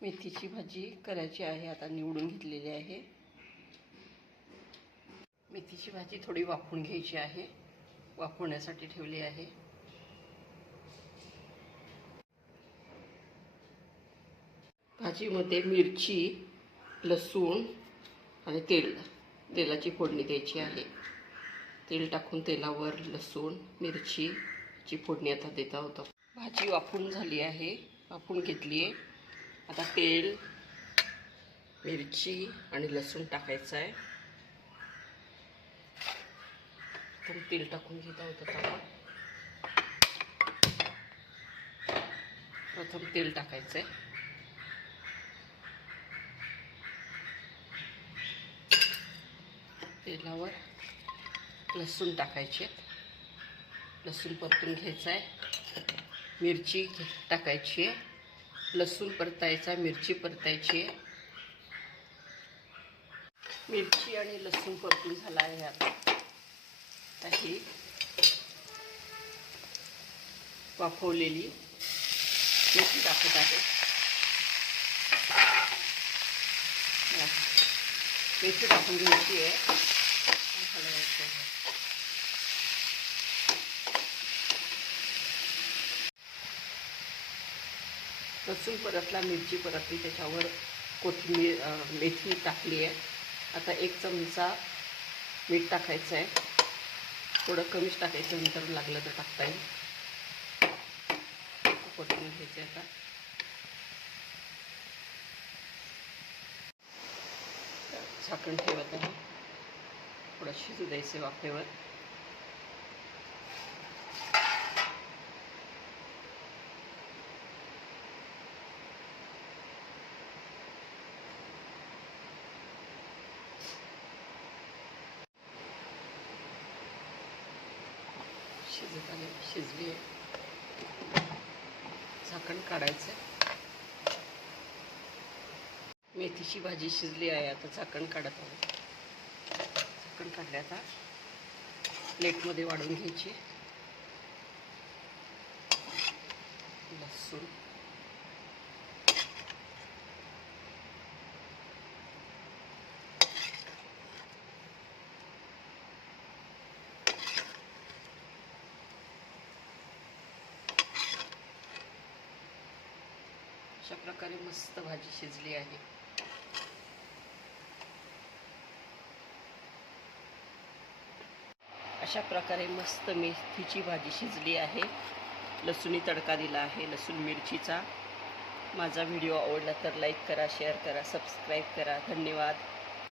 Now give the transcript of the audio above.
मेथीची भाजी करायची आहे. आता निवडून घेतलेली आहे. मेथीची भाजी थोडी वाफवून घ्यायची आहे. वाफवण्यासाठी ठेवली आहे. भाजीमध्ये मिरची, लसूण आणि तेलाची फोडणी द्यायची आहे. तेल टाकून तेलावर लसूण मिरचीची फोडणी आता देता होतो. भाजी वाफवून झाली आहे, वाफवून घेतली आहे. आता तेल, मिरची आणि लसूण टाकायचं आहे. तर तेल टाकून घेत आहोत. आपण प्रथम तेल टाकायचं आहे. तेलावर लसूण टाकायचे, लसूण परतून घ्यायचं आहे. मिरची टाकायची आहे. लसूण परतायचा, मिरची परतायची आहे. मिरची आणि लसूण परतून झाला आहे. आता ही वाफवलेली मेथी टाकत आहे. मेथी टाकून घ्यायची आहे. लसूण परतला, मिरची परतली, त्याच्यावर कोथिंबीर मेथी टाकली आहे. आता 1 चमचा मीठ टाकायचं आहे. थोडं कमीच टाकायचं, नंतर लागलं तर टाकता येईल. परतून घ्यायचं आता. झाकण ठेवत आहे. थोडं शिजू द्यायचं वाफेवर. शिजत आले, शिजली आहे. झाकण काढायचं. मेथीची भाजी शिजली आहे. आता झाकण काढत आहे. झाकण काढले. आता प्लेटमध्ये वाढून घ्यायची. लसूण, अशा प्रकारे मस्त भाजी शिजली आहे. अशा प्रकारे मस्त मेथीची भाजी शिजली आहे. लसूणी तडका दिला आहे, लसूण मिरचीचा. माझा व्हिडिओ आवडला तर लाईक करा, शेअर करा, सबस्क्राईब करा. धन्यवाद.